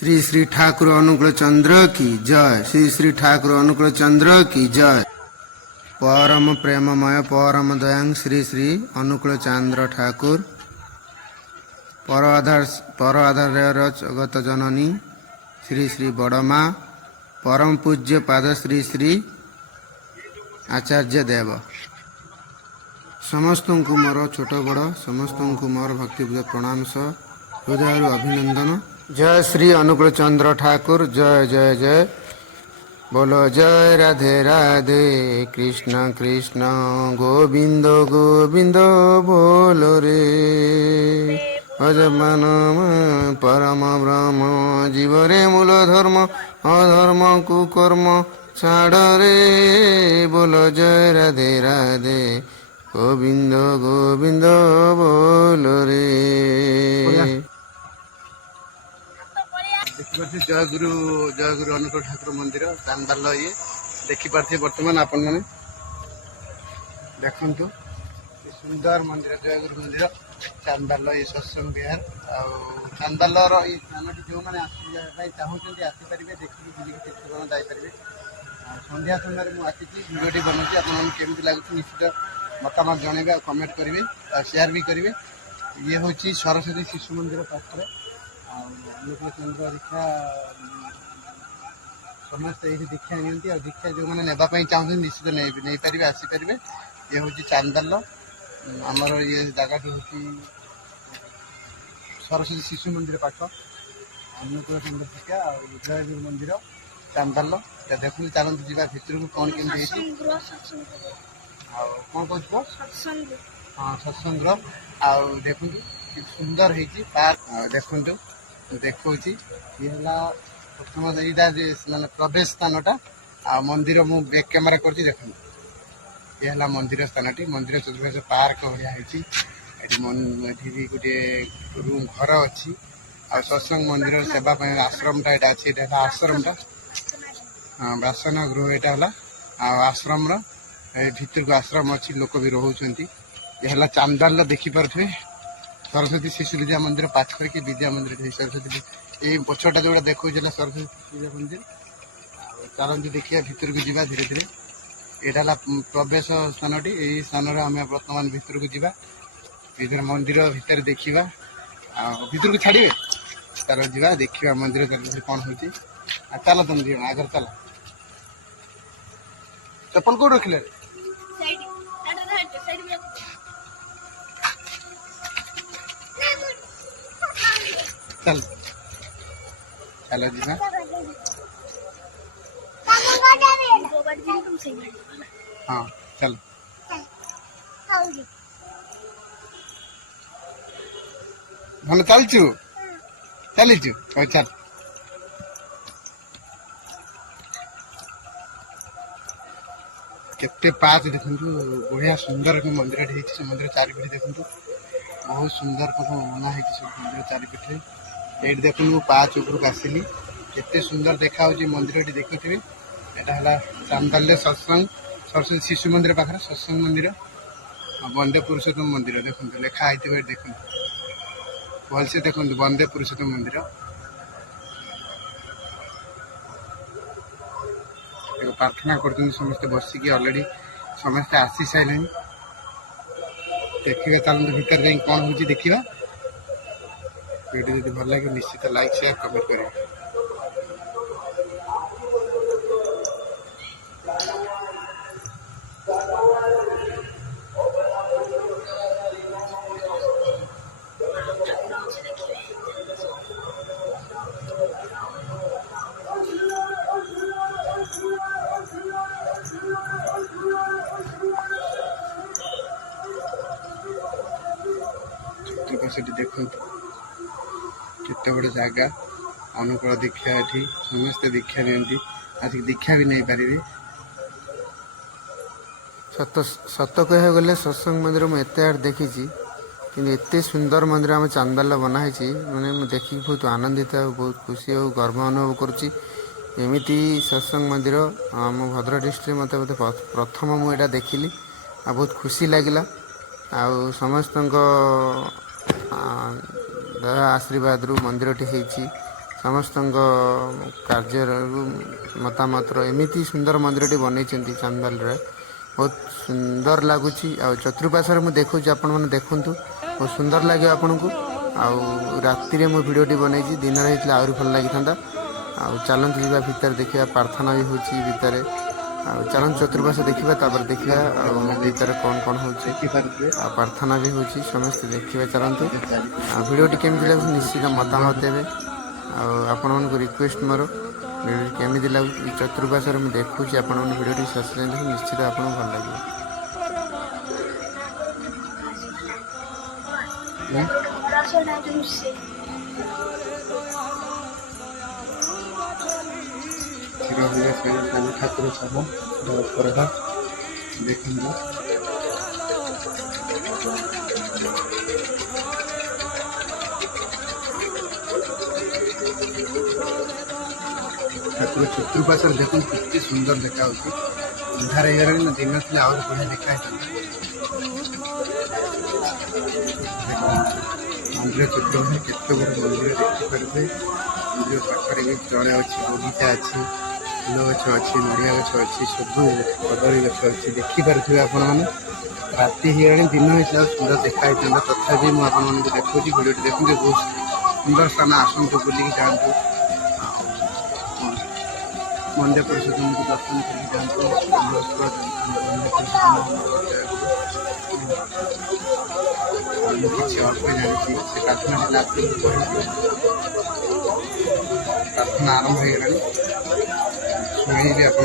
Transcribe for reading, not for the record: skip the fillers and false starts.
श्री श्री ठाकुर अनुकूल चंद्र की जय। श्री श्री ठाकुर अनुकूल चंद्र की जय। परम प्रेममय परम दयांग श्री श्री अनुकूल चंद्र ठाकुर पर आधार जगत जननी श्री श्री बड़मा परम पूज्य पाद श्री श्री आचार्य देव। समस्त को मोर छोट बड़ समस्त को मोर भक्तिपूर्वक प्रणाम सह हृदय अभिनंदन। जय श्री अनुकूल चंद्र ठाकुर जय जय जय। बोलो जय राधे राधे कृष्ण कृष्ण गोविंद गोविंद बोलो रे। भजमान परम ब्रह्म जीव रे मूल धर्म अधर्म कुकर्म छाड़ रे। बोलो जय राधे राधे गोविंद गोविंद बोलो रे। देखिए जय गुरु अनुकूल ठाकुर मंदिर चांदाल ये देखिपे बर्तमान आपण मैंने देखु सुंदर मंदिर जय गुरु मंदिर चांदाल ये सत्संग विहार चांदाल स्थान जो मैंने चाहते आसपारे देखिए बुलिक तीर्थकरण जापरेंगे। संध्या समय मुझे भिडियो बनाऊँगी आपमि लगुच निश्चित मतामत जनइबे कमेंट करेंगे शेयर भी करेंगे। ये हूँ सरस्वती शिशु मंदिर पाखे अनुकूल चंद्र दीक्षा समस्त ये दीक्षा नियंती और दीक्षा जो मैंने नेबाई चाहते निश्चित नहीं पारे आसीपारे। ये हूँ चांदाल आमर ये जगह हूँ सरस्वती शिशु मंदिर पाख अनुकूल चंद्र दीक्षा और जय गुरु मंदिर चांदाल देखते चलते जावा भितर को कौन केमती कौन कह हाँ सत्संग देखु सुंदर होती पार्क देखु देखा ये प्रथम यहाँ मानने प्रवेश स्थानटा आ मंदिर मु बैक कैमेरा कर देखो ये है मंदिर स्थान मंदिर चतुर्पाश पार्क भाया गोटे रूम घर अच्छी आ सत्संग मंदिर सेवा आश्रमटा यहाँ अच्छी आश्रमटा हाँ बासन गृह यहाँ आश्रम भितर को आश्रम अच्छी लोक भी रोच ये चांदाल देखिपे सरस्वती शिशु विद्या मंदिर पाखर की विद्या मंदिर सरस्वती ये पछटा जो देखो सरस्वती विद्या मंदिर चलते देखिए भितर को जीवा धीरे धीरे यहाँ प्रवेश स्थान टी यही स्थान आम बर्तमान भितर को जीवा भर मंदिर भितर देखा भितर को छाड़े तार जीवा देखा मंदिर कौन हो चल तुम दी आगर चल चप्पल कौन रखिले चल चलो जी हाँ चल भले चलचु चलीचु चल केते पाँच देखु बढ़िया सुंदर मंदिर मंदिर चारिपटे देखु बहुत सुंदर बना है मंदिर चारिपटे ये देखु पाँच उपरक आसिली केते सुंदर देखा मंदिर देखुथे यहाँ है चांदाल सत्संग सरस्वती शिशु मंदिर पाखे सत्संग मंदिर वंदे पुरुषोत्तम मंदिर देखते लिखाई देखते भलसे देखते वंदे पुरुषोत्तम मंदिर प्रार्थना कर समस्ते बसिकी अलरेडी समस्ते आसी सारे देखिए चलते भीतर जाए कौन हो देखा वीडियो जो भल लगे निश्चित लाइक शेयर कमेंट करें। देखो केते बड़े जगह अनुकूल दीक्षा ये समस्ते दीक्षा नि आज दीक्षा भी नहीं पारे। सत कह गले सत्संग मंदिर मुझे आड़ देखी कि एत सुंदर मंदिर आम चांदाल बनाई मैंने देखिए बहुत आनंदित बहुत खुशी और गर्व अनुभव करुँची सत्संग मंदिर आम भद्रक डिस्ट्रिक्ट मत प्रथम मुझे देखिली आ बहुत खुशी लगिला आ समस्त दया आशीर्वाद मंदिर टी समस्त कार्य मतामत एमती सुंदर मंदिर बनई चांदल बहुत सुंदर लगुच चतुर्पार्श्व मुझे देखुँ आपण मैंने देखूँ बहुत सुंदर लगे आपन को राति मु भिडटी बनई दिन में आहरी भल लगी था चलते जावा भितर देखा प्रार्थना भी हो भितर चलन चतुर्पाश देखा देखा भीतर कौन कौन हो प्रार्थना भी हो समस्त देखा चलते भिडटी केमी लगे निश्चित मतामत देवे आपण मन को रिक्वेस्ट मोर भिडियो केमी लगे चतुर्पाश मुझे देखुची आपण भिडियो शेष देख निश्चित आपको भल लगे। ठाकुर सब देखिए ठाकुर चतुर्पाश देखो कितनी सुंदर देखा अंधार हो दिन थे आहुरी बढ़िया देखा मंदिर चतुर्पाश केत बड़ मंदिर देखिपारे मंदिर पाखे भी जड़े अच्छी बगीचा अच्छी फूल गछ अच्छी नड़िया गछ अच्छी सब कदली गछ अच्छी देखिपे आपण मैंने राति हो दिन में सुंदर देखाई तथापि मुझे देखुची भिडियो देखते बहुत सुंदर स्थान आसतु बुलिक जातु मंदिर परिषद को दर्शन कर किसी अल्प जानी से प्रार्थना प्रार्थना आरंभ हो शुणी आप